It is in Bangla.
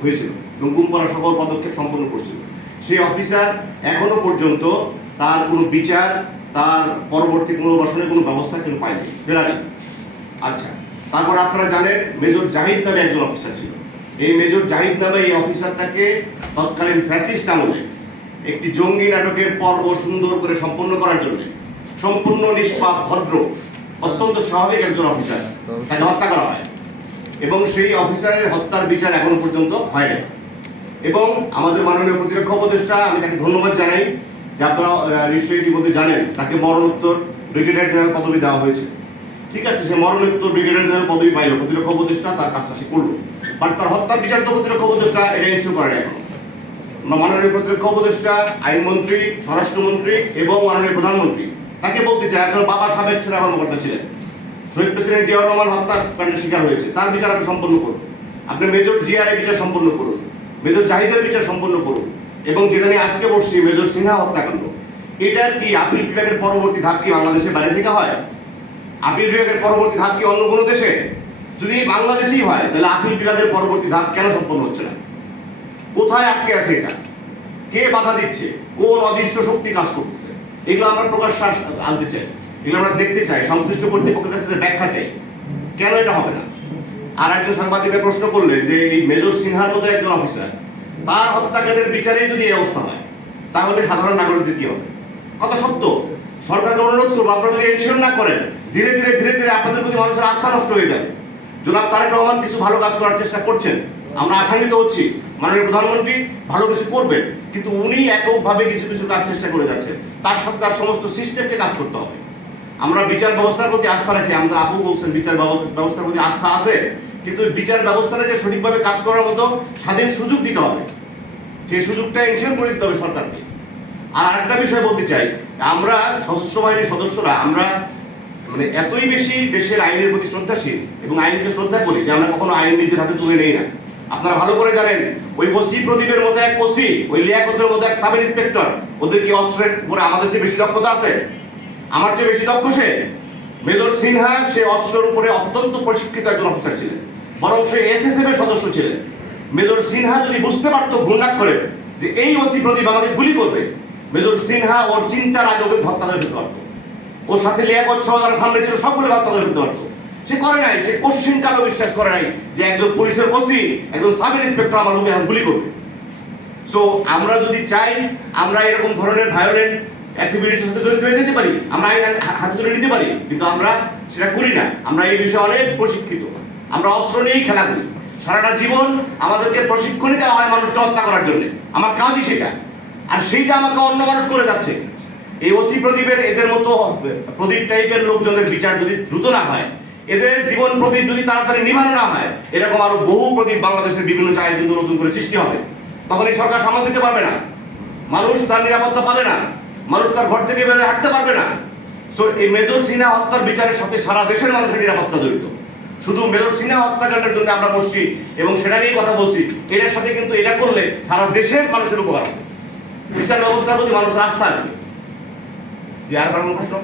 হয়েছিল এবং গুম করা সকল পদক্ষেপ সম্পন্ন করছিল। সেই অফিসার এখনো পর্যন্ত তার কোনো বিচার, তার পরবর্তী পুনর্বাসনের কোনো ব্যবস্থা কেউ পায়নি, ফেরারি। আচ্ছা, তারপর আপনারা জানেন মেজর জাহিদ নামে একজন অফিসার ছিল। এই মেজর জাহিদ নামে এই অফিসারটাকে তৎকালীন ফ্যাসিস্ট আমলে একটি জঙ্গি নাটকের পর্ব সুন্দর করে সম্পন্ন করার জন্য সম্পূর্ণ নিষ্পাপ, ভদ্র, অত্যন্ত স্বাভাবিক একজন অফিসার, তাকে হত্যা করা হয় এবং সেই অফিসারের হত্যার বিচার এখনো পর্যন্ত হয়নি। এবং আমাদের মাননীয় প্রতিরক্ষা উপদেষ্টা, আমি তাকে ধন্যবাদ জানাই যে আপনারা নিশ্চয়ই ইতিমধ্যে জানেন তাকে মরণোত্তর ব্রিগেডিয়ার জেনারেল পদবি দেওয়া হয়েছে। ঠিক আছে, সে মরণোত্তর ব্রিগেডিয়ার জেনারেল পদবি পাইল, প্রতিরক্ষা উপদেষ্টা তার কাজটা সে করলো, বাট তার হত্যার বিচার তো প্রতিরক্ষা উপদেষ্টা এটা ইস্যু করেন এখন। মাননীয় প্রতিরক্ষা উপদেষ্টা, আইনমন্ত্রী, স্বরাষ্ট্রমন্ত্রী এবং মাননীয় প্রধানমন্ত্রী তাকে বলতে চায়, আপনার বাবা সাবেক সেনা কর্মকর্তা ছিলেন, শহীদ প্রেসিডেন্ট জিয়াউর রহমান হত্যাকাণ্ডের শিকার হয়েছে, তার বিচার আপনি সম্পন্ন করুন। আপনি মেজর জিয়ারের বিচার সম্পন্ন করুন, মেজর জাহিদের বিচার সম্পন্ন করুন। এবং যেটা নিয়ে আজকে বসছি, মেজর সিনহা হত্যাকাণ্ড, এটার কি আপিল বিভাগের পরবর্তী ধাপ কি বাংলাদেশের বাইরে থেকে হয়? আপিল বিভাগের পরবর্তী ধাপ কি অন্য কোনো দেশে? যদি বাংলাদেশেই হয় তাহলে আপিল বিভাগের পরবর্তী ধাপ কেন সম্পন্ন হচ্ছে না? কোথায় আটকে আছে এটা? কে বাধা দিচ্ছে? কোন অদৃশ্য শক্তি কাজ করতেছে? এগুলো আমরা প্রকাশ আনতে চাই, এগুলো আমরা দেখতে চাই, সংশ্লিষ্ট কর্তৃপক্ষের কাছে ব্যাখ্যা চাই, কেন এটা হবে না। আর একজন সাংবাদিকের প্রশ্ন করলেন যে এই মেজর সিনহার মতো একজন অফিসার, তার হত্যাকাণ্ডের বিচারেই যদি এই অবস্থা হয় তাহলে সাধারণ নাগরিকদের কি হবে? কথা সত্য। সরকারকে অনুরোধ করবো, আপনারা যদি এনশিওর না করেন, ধীরে ধীরে ধীরে ধীরে আপনাদের প্রতি মানুষের আস্থা নষ্ট হয়ে যাবে। জনাব তারেক রহমান কিছু ভালো কাজ করার চেষ্টা করছেন, আমরা আশান্বিত হচ্ছি, মাননীয় প্রধানমন্ত্রী ভালো কিছু করবেন, কিন্তু উনি এককভাবে কিছু কিছু কাজ চেষ্টা করে যাচ্ছেন, তার সাথে তার সমস্ত সিস্টেমকে কাজ করতে হবে। আমরা বিচার ব্যবস্থার প্রতি আস্থা রাখি, আমাদের আপু বলছেন বিচার ব্যবস্থার প্রতি আস্থা আছে, কিন্তু বিচার ব্যবস্থাটাকে সঠিকভাবে কাজ করার মতো স্বাধীন সুযোগ দিতে হবে, সেই সুযোগটা এনশিওর করে দিতে হবে সরকারকে। আর আরেকটা বিষয় বলতে চাই, আমরা সশস্ত্র বাহিনীর সদস্যরা আমরা মানে এতই বেশি দেশের আইনের প্রতি শ্রদ্ধাশীল এবং আইনকে শ্রদ্ধা করি যে আমরা কখনো আইন নিজের হাতে তুলে নেই না। আপনারা ভালো করে জানেন, ওই ওসি প্রদীপের মতো এক ওসি, ওই লিয়াকতের মতো এক সাব ইন্সপেক্টর, ওদের কি অস্ত্রের উপরে আমাদের চেয়ে বেশি দক্ষতা আছে? আমার চেয়ে বেশি দক্ষ সে? মেজর সিনহা সে অস্ত্রের উপরে অত্যন্ত প্রশিক্ষিত একজন অফিসার ছিলেন, বরং সে এসএসএফ এর সদস্য ছিলেন। মেজর সিনহা যদি বুঝতে পারতো ঘূর্ণাক করে যে এই ওসি প্রদীপ আমাকে গুলি করবে, মেজর সিনহা ওর চিন্তার আগে ওকে হত্যা করে ফেলতে পারতো, ওর সাথে লিয়াকত সহ যারা সামনে ছিল সবগুলো হত্যা করে ফেলতে পারতো। সে করে নাই, সে কোশ্চিন কালও বিশ্বাস করে নাই যে একজন পুলিশের ওসি, একজন সাব ইন্সপেক্টর আমার লোকে এখন গুলি করবে। সো আমরা যদি চাই আমরা এরকম ধরনের ভায়োলেন্ট অ্যাক্টিভিটির সাথে জড়িত হয়ে যেতে পারি, আমরা আইন হাতে তুলে নিতে পারি, কিন্তু আমরা সেটা করি না। আমরা এই বিষয়ে অনেক প্রশিক্ষিত, আমরা অস্ত্র নিয়েই খেলা করি। সারাটা জীবন আমাদেরকে প্রশিক্ষণই দেওয়া হয় মানুষকে হত্যা করার জন্য, আমার কাজই সেটা, আর সেইটা আমাকে অন্য মানুষ করে যাচ্ছে। এই ওসি প্রদীপের, এদের মতো প্রদীপ টাইপের লোকজনের বিচার যদি দ্রুত না হয়, এদের জীবন প্রদীপ যদি তাড়াতাড়ি নিভানো না হয়, এরকম আরো বহু প্রদীপ বাংলাদেশের বিভিন্ন জায়গায় কিন্তু নতুন করে সৃষ্টি হবে। তখন এই সরকার সামাল দিতে পারবে না, মানুষ তার নিরাপত্তা পাবে না, মানুষ তার ঘর থেকে বেরোয় হাঁটতে পারবে না। সো এই মেজর সিনহা হত্যার বিচারের সাথে সারা দেশের মানুষের নিরাপত্তা জড়িত। শুধু মেজর সিনহা হত্যাকাণ্ডের জন্য আমরা বসছি এবং সেটা নিয়ে কথা বলছি, এটার সাথে কিন্তু এটা করলে সারা দেশের মানুষের উপকার হবে, বিচার ব্যবস্থার প্রতি মানুষের আস্থা আসবে। যে আর কারণ প্রশ্ন